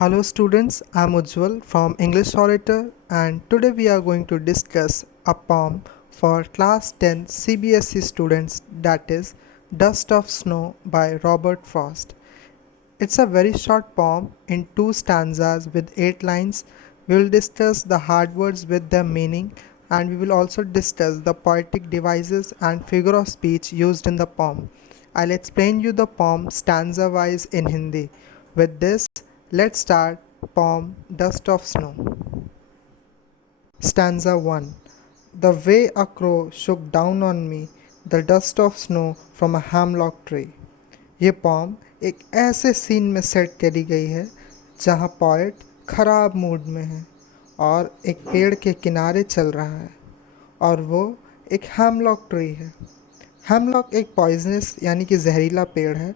Hello students, I'm Ujjwal from English Orator and today we are going to discuss a poem for class 10 CBSE students, that is Dust of Snow by Robert Frost. It's a very short poem in two stanzas with 8 lines. We will discuss the hard words with their meaning and we will also discuss the poetic devices and figure of speech used in the poem. I'll explain you the poem stanza wise in Hindi. With this, let's start poem Dust of Snow. Stanza 1. The way a crow shook down on me the dust of snow from a hemlock tree. ये पॉम एक ऐसे scene में set करी गई है जहाँ poet खराब mood में है और एक पेड़ के किनारे चल रहा है और वो एक हेमलॉक ट्री है। हेमलॉक एक पॉइजनस यानी कि जहरीला पेड़ है।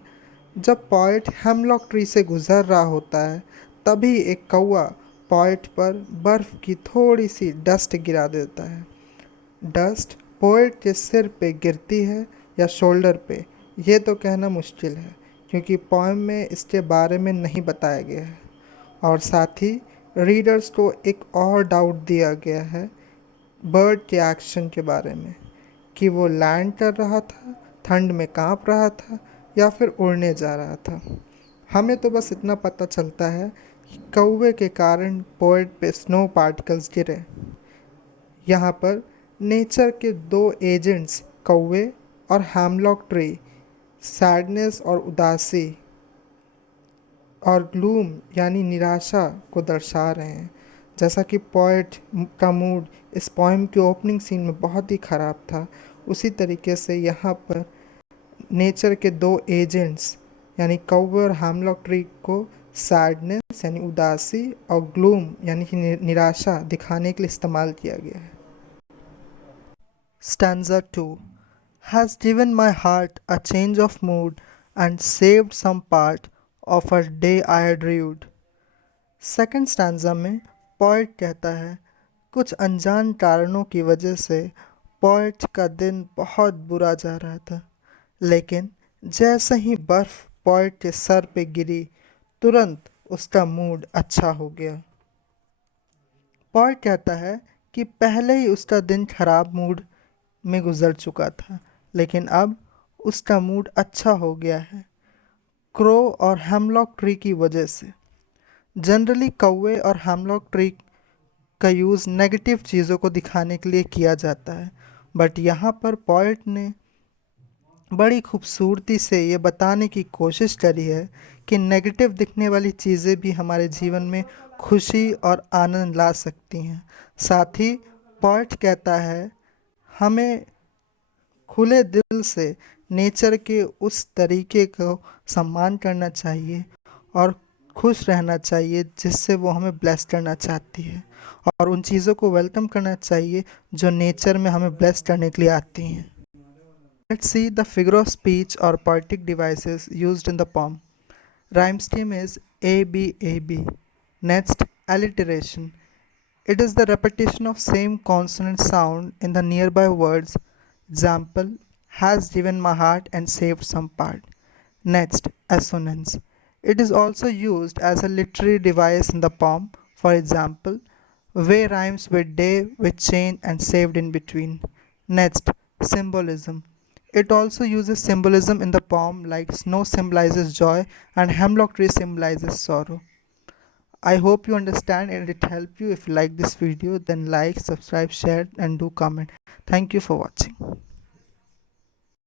जब पोएट हेमलॉक ट्री से गुजर रहा होता है तभी एक कौवा पोएट पर बर्फ़ की थोड़ी सी डस्ट गिरा देता है। डस्ट पोएट के सिर पे गिरती है या शोल्डर पे, ये तो कहना मुश्किल है क्योंकि पोएम में इसके बारे में नहीं बताया गया है और साथ ही रीडर्स को एक और डाउट दिया गया है बर्ड के एक्शन के बारे में कि वो लैंड कर रहा था, ठंड में कांप रहा था या फिर उड़ने जा रहा था। हमें तो बस इतना पता चलता है कि कौवे के कारण पोएट पे स्नो पार्टिकल्स गिरे। यहाँ पर नेचर के दो एजेंट्स कौवे और हेमलॉक ट्री सैडनेस और उदासी और ग्लूम यानी निराशा को दर्शा रहे हैं। जैसा कि पोएट का मूड इस पोएम के ओपनिंग सीन में बहुत ही ख़राब था, उसी तरीके से यहाँ पर नेचर के दो एजेंट्स यानी कौवे और हेमलॉक ट्री को सैडनेस यानी उदासी और ग्लूम यानी कि निराशा दिखाने के लिए इस्तेमाल किया गया है। Stanza 2 has given my heart a change of mood and saved some part of a day I had rued. Second stanza में पोएट कहता है कुछ अनजान कारणों की वजह से पोएट का दिन बहुत बुरा जा रहा था, लेकिन जैसे ही बर्फ़ पोएट के सर पे गिरी तुरंत उसका मूड अच्छा हो गया। पोएट कहता है कि पहले ही उसका दिन खराब मूड में गुजर चुका था, लेकिन अब उसका मूड अच्छा हो गया है क्रो और हेमलॉक ट्री की वजह से। जनरली कौवे और हेमलॉक ट्री का यूज़ नेगेटिव चीज़ों को दिखाने के लिए किया जाता है, बट यहाँ पर पोएट ने बड़ी खूबसूरती से ये बताने की कोशिश करी है कि नेगेटिव दिखने वाली चीज़ें भी हमारे जीवन में खुशी और आनंद ला सकती हैं। साथ ही पोएट कहता है हमें खुले दिल से नेचर के उस तरीके को सम्मान करना चाहिए और खुश रहना चाहिए जिससे वो हमें ब्लेस करना चाहती है और उन चीज़ों को वेलकम करना चाहिए जो नेचर में हमें ब्लेस करने के लिए आती हैं। Let's see the figure of speech or poetic devices used in the poem. Rhyme scheme is ABAB. Next, alliteration. It is the repetition of same consonant sound in the nearby words. Example, has given my heart and saved some part. Next, assonance. It is also used as a literary device in the poem. For example, way rhymes with day with chain and saved in between. Next, symbolism. It also uses symbolism in the poem like snow symbolizes joy and hemlock tree symbolizes sorrow. I hope you understand and it helped you. If you like this video then like, subscribe, share and do comment. Thank you for watching.